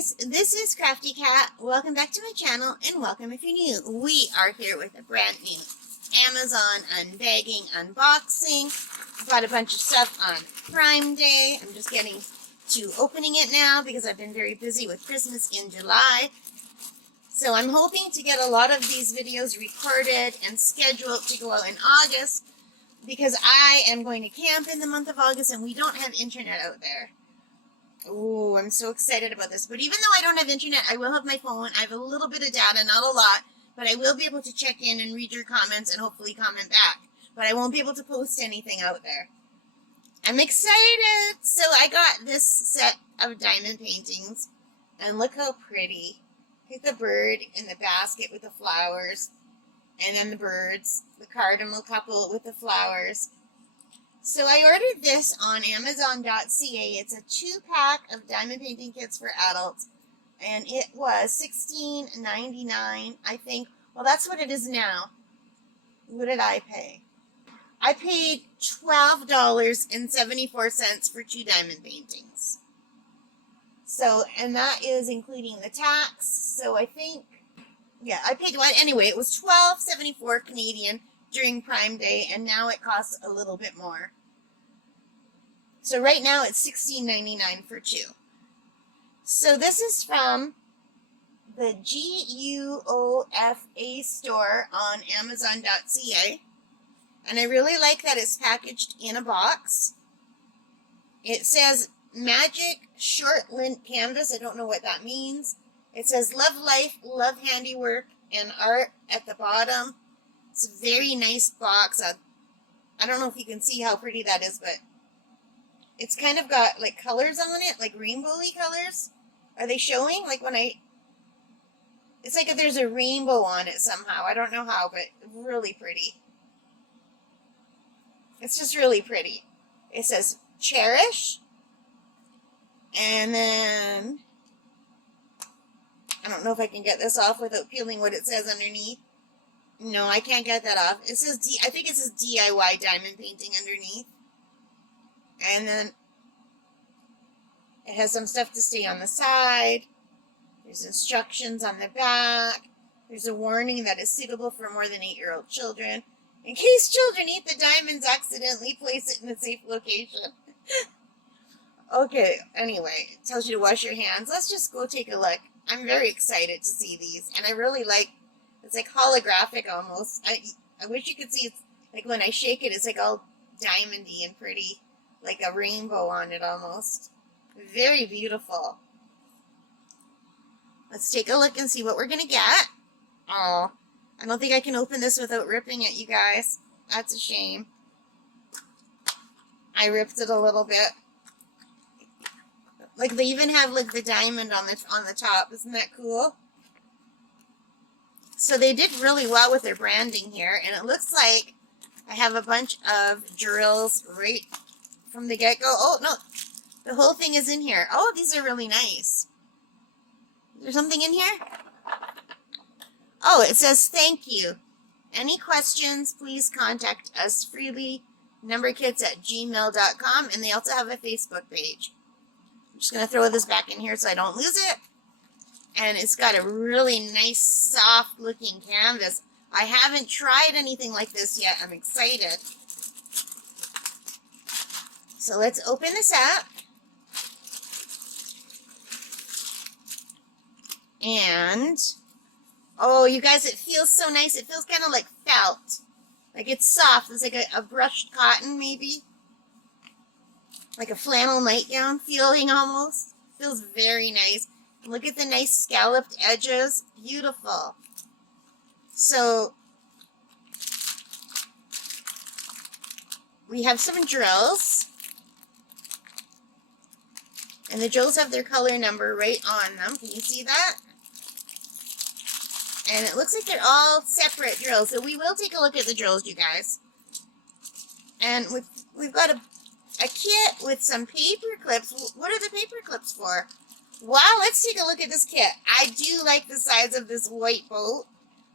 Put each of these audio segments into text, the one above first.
guys, this is Crafty Cat. Welcome back to my channel and welcome if you're new. We are here with a brand new Amazon unbagging, unboxing. Bought a bunch of stuff on Prime Day. I'm just getting to opening it now because I've been very busy with Christmas in July. So I'm hoping to get a lot of these videos recorded and scheduled to go out in August because I am going to camp in the month of August and we don't have internet out there. Oh, I'm so excited about this. But even though I don't have internet, I will have my phone. I have a little bit of data, not a lot, but I will be able to check in and read your comments and hopefully comment back. But I won't be able to post anything out there. I'm excited. So I got this set of diamond paintings. And look how pretty. Look at the bird in the basket with the flowers. And then the birds. The cardinal couple with the flowers. So I ordered this on Amazon.ca. It's a 2-pack of diamond painting kits for adults. And it was $16.99, I think. Well, that's what it is now. What did I pay? I paid $12.74 for 2 diamond paintings. So, and that is including the tax. So I think, yeah, I paid, well, anyway, it was $12.74 Canadian during Prime Day, and now it costs a little bit more. So right now it's $16.99 for 2. So this is from the GUOFA store on Amazon.ca. And I really like that it's packaged in a box. It says Magic Short Lint Canvas. I don't know what that means. It says Love Life, Love Handiwork, and Art at the bottom. It's a very nice box. I don't know if you can see how pretty that is, but it's kind of got like colors on it, like rainbowy colors. Are they showing? Like when it's like if there's a rainbow on it somehow. I don't know how, but really pretty. It's just really pretty. It says Cherish. And then, I don't know if I can get this off without peeling what it says underneath. No, I can't get that off. It says, I think it says DIY diamond painting underneath. And then it has some stuff to stay on the side. There's instructions on the back. There's a warning that is suitable for more than 8-year-old children. In case children eat the diamonds accidentally, place it in a safe location. Okay, anyway, it tells you to wash your hands. Let's just go take a look. I'm very excited to see these. And I really like, it's like holographic almost. I wish you could see it's like when I shake it, it's like all diamondy and pretty. Like a rainbow on it almost. Very beautiful. Let's take a look and see what we're going to get. Oh, I don't think I can open this without ripping it, you guys. That's a shame. I ripped it a little bit. Like they even have like the diamond on the top. Isn't that cool? So they did really well with their branding here. And it looks like I have a bunch of drills right from the get-go. Oh, no. The whole thing is in here. Oh, these are really nice. Is there something in here? Oh, it says thank you. Any questions, please contact us freely. numberkits@gmail.com. And they also have a Facebook page. I'm just going to throw this back in here so I don't lose it. And it's got a really nice, soft-looking canvas. I haven't tried anything like this yet. I'm excited. So let's open this up. And, oh, you guys, it feels so nice. It feels kind of like felt. Like it's soft. It's like a brushed cotton, maybe. Like a flannel nightgown feeling almost. Feels very nice. Look at the nice scalloped edges. Beautiful. So, we have some drills. And the drills have their color number right on them. Can you see that? And it looks like they're all separate drills. So we will take a look at the drills, you guys. And we've got a kit with some paper clips. What are the paper clips for? Wow, let's take a look at this kit. I do like the size of this white boat.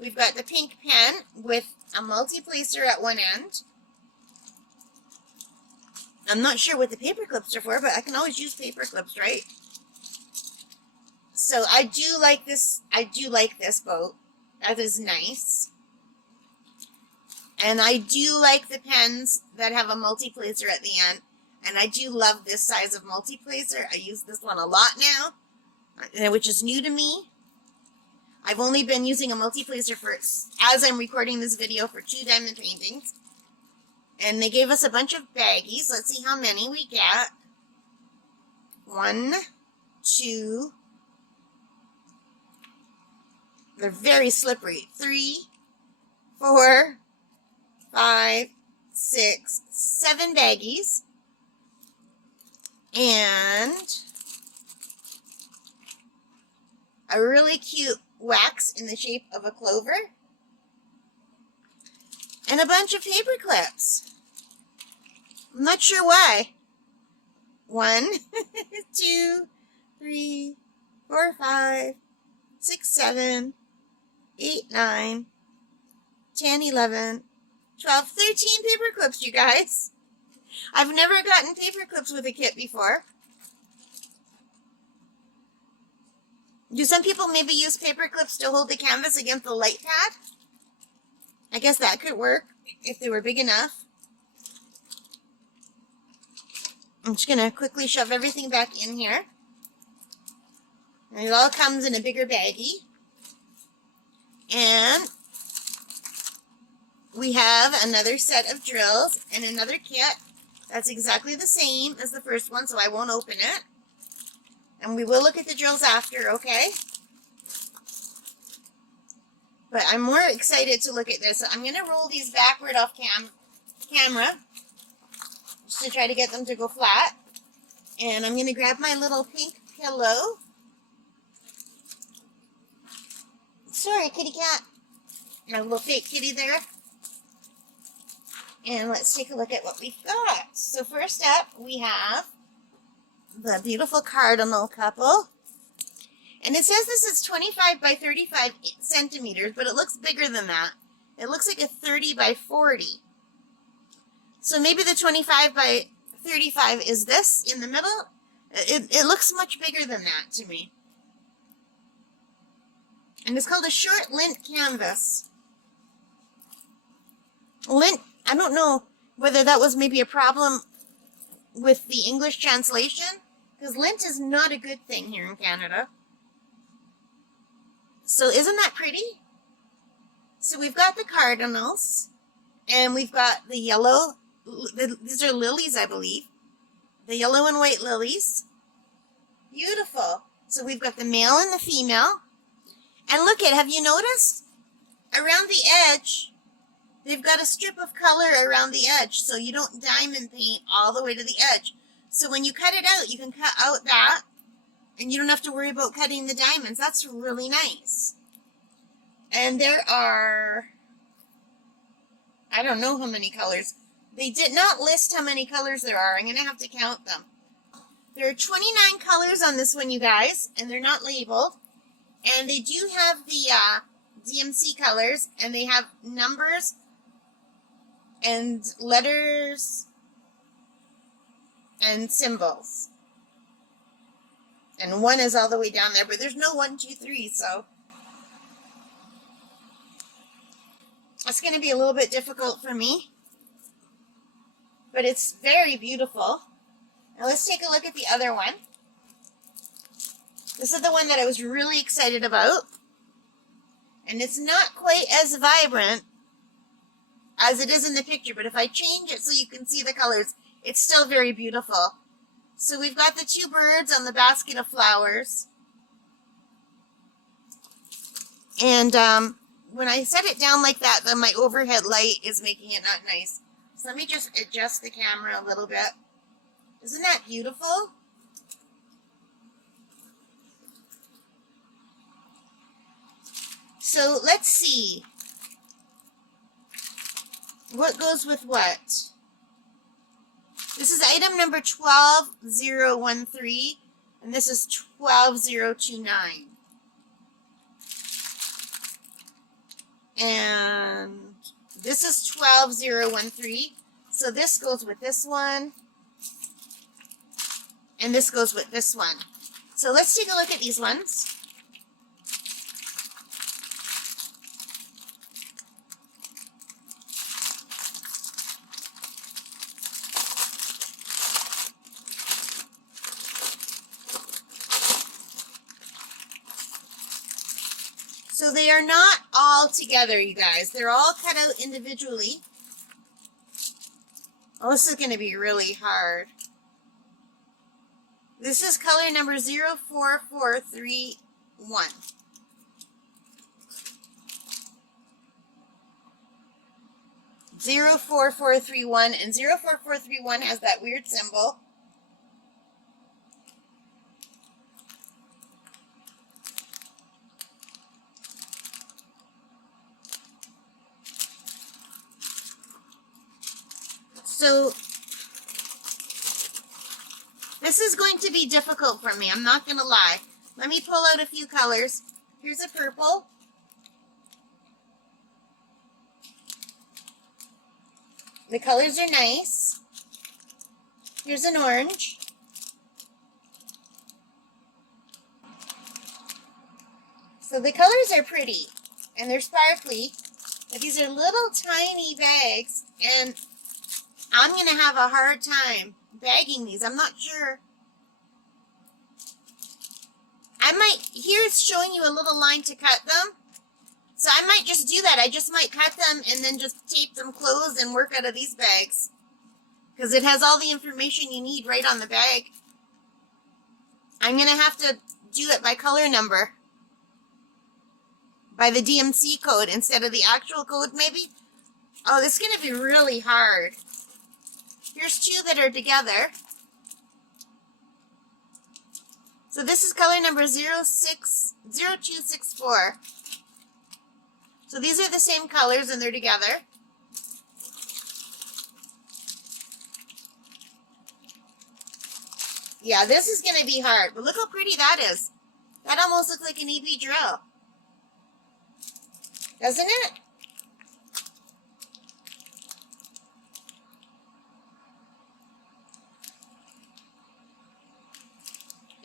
We've got the pink pen with a multi-placer at one end. I'm not sure what the paper clips are for, but I can always use paper clips, right? So I do like this. I do like this boat. That is nice. And I do like the pens that have a multi-placer at the end. And I do love this size of multi-placer. I use this one a lot now, which is new to me. I've only been using a multi-placer for, as I'm recording this video, for 2 diamond paintings. And they gave us a bunch of baggies. Let's see how many we get. 1, 2. They're very slippery. 3, 4, 5, 6, 7 baggies. And a really cute wax in the shape of a clover. And a bunch of paper clips. I'm not sure why. 1, 2, 3, 4, 5, 6, 7, 8, 9, 10, 11, 12, 13 paper clips, you guys. I've never gotten paper clips with a kit before. Do some people maybe use paper clips to hold the canvas against the light pad? I guess that could work if they were big enough. I'm just going to quickly shove everything back in here. And it all comes in a bigger baggie. And we have another set of drills and another kit that's exactly the same as the first one, so I won't open it. And we will look at the drills after, okay? But I'm more excited to look at this. So I'm going to roll these backward off camera just to try to get them to go flat. And I'm going to grab my little pink pillow. Sorry, kitty cat. My little fake kitty there. And let's take a look at what we've got. So first up, we have the beautiful cardinal couple. And it says this is 25 by 35 centimeters, but it looks bigger than that. It looks like a 30 by 40. So maybe the 25 by 35 is this in the middle. It looks much bigger than that to me. And it's called a short lint canvas. Lint, I don't know whether that was maybe a problem with the English translation, because lint is not a good thing here in Canada. So isn't that pretty? So we've got the cardinals, and we've got the yellow, these are lilies, I believe. The yellow and white lilies. Beautiful. So we've got the male and the female. And look at, have you noticed? Around the edge, they've got a strip of color around the edge, so you don't diamond paint all the way to the edge. So when you cut it out, you can cut out that, and you don't have to worry about cutting the diamonds. That's really nice. And there are, I don't know how many colors. They did not list how many colors there are. I'm going to have to count them. There are 29 colors on this one, you guys, and they're not labeled. And they do have the DMC colors, and they have numbers and letters and symbols. And 1 is all the way down there, but there's no 1, 2, 3, so it's going to be a little bit difficult for me. But it's very beautiful. Now let's take a look at the other one. This is the one that I was really excited about. And it's not quite as vibrant as it is in the picture, but if I change it so you can see the colors, it's still very beautiful. So we've got the 2 birds on the basket of flowers. And when I set it down like that, then my overhead light is making it not nice. So let me just adjust the camera a little bit. Isn't that beautiful? So let's see. What goes with what? This is item number 12013, and this is 12029. And this is 12013. So this goes with this one. And this goes with this one. So let's take a look at these ones. So they are not all together, you guys. They're all cut out individually. Oh, this is going to be really hard. This is color number 04431. Zero 4431, and 04431 has that weird symbol. So this is going to be difficult for me. I'm not going to lie. Let me pull out a few colors. Here's a purple. The colors are nice. Here's an orange. So the colors are pretty and they're sparkly, but these are little tiny bags, and I'm going to have a hard time bagging these. I'm not sure. Here it's showing you a little line to cut them. So I might just do that. I just might cut them and then just tape them closed and work out of these bags. Because it has all the information you need right on the bag. I'm going to have to do it by color number. By the DMC code instead of the actual code maybe. Oh, this is going to be really hard. Here's two that are together. So this is color number 0264. So these are the same colors and they're together. Yeah, this is going to be hard. But look how pretty that is. That almost looks like an EB drill. Doesn't it?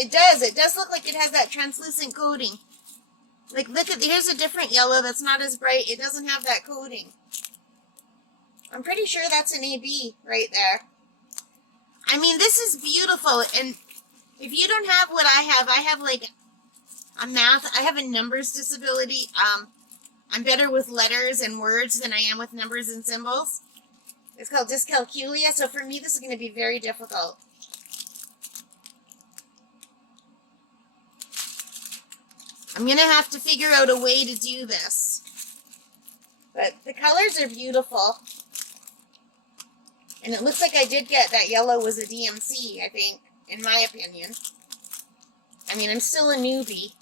It does. It does look like it has that translucent coating. Like, look at, here's a different yellow that's not as bright. It doesn't have that coating. I'm pretty sure that's an AB right there. I mean, this is beautiful. And if you don't have what I have like a math, I have a numbers disability. I'm better with letters and words than I am with numbers and symbols. It's called dyscalculia. So for me, this is going to be very difficult. I'm going to have to figure out a way to do this. But the colors are beautiful. And it looks like I did get that yellow was a DMC, I think, in my opinion. I mean, I'm still a newbie.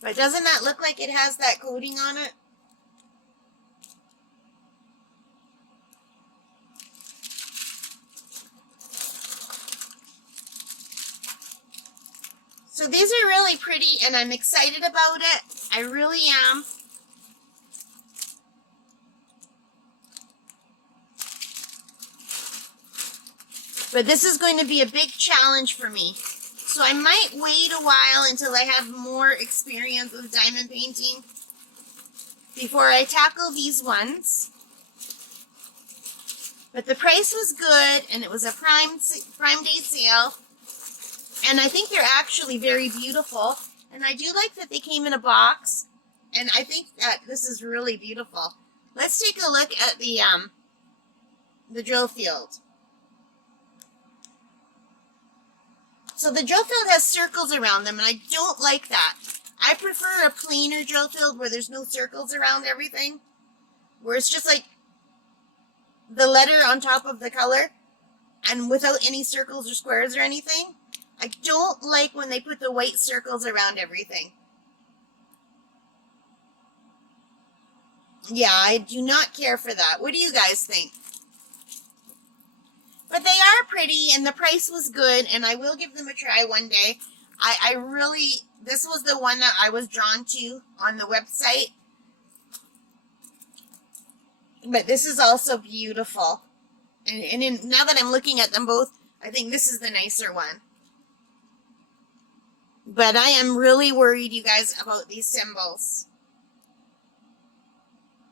But doesn't that look like it has that coating on it? So these are really pretty, and I'm excited about it. I really am. But this is going to be a big challenge for me. So I might wait a while until I have more experience with diamond painting before I tackle these ones. But the price was good, and it was a Prime Day sale. And I think they're actually very beautiful. And I do like that they came in a box. And I think that this is really beautiful. Let's take a look at the drill field. So the drill field has circles around them, and I don't like that. I prefer a plainer drill field where there's no circles around everything. Where it's just like the letter on top of the color and without any circles or squares or anything. I don't like when they put the white circles around everything. Yeah, I do not care for that. What do you guys think? But they are pretty, and the price was good, and I will give them a try one day. I really, this was the one that I was drawn to on the website. But this is also beautiful. And now that I'm looking at them both, I think this is the nicer one. But I am really worried, you guys, about these symbols.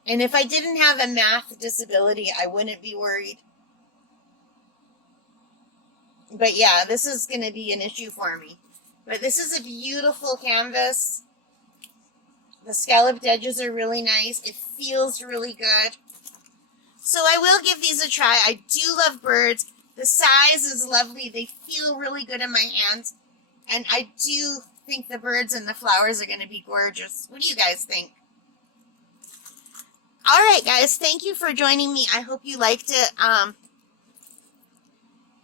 And if I didn't have a math disability, I wouldn't be worried. But yeah, this is going to be an issue for me. But this is a beautiful canvas. The scalloped edges are really nice. It feels really good. So I will give these a try. I do love birds. The size is lovely. They feel really good in my hands. And I do think the birds and the flowers are going to be gorgeous. What do you guys think? All right, guys. Thank you for joining me. I hope you liked it.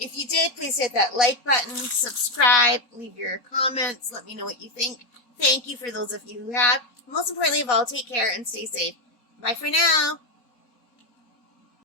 If you did, please hit that like button, subscribe, leave your comments. Let me know what you think. Thank you for those of you who have. Most importantly of all, take care and stay safe. Bye for now.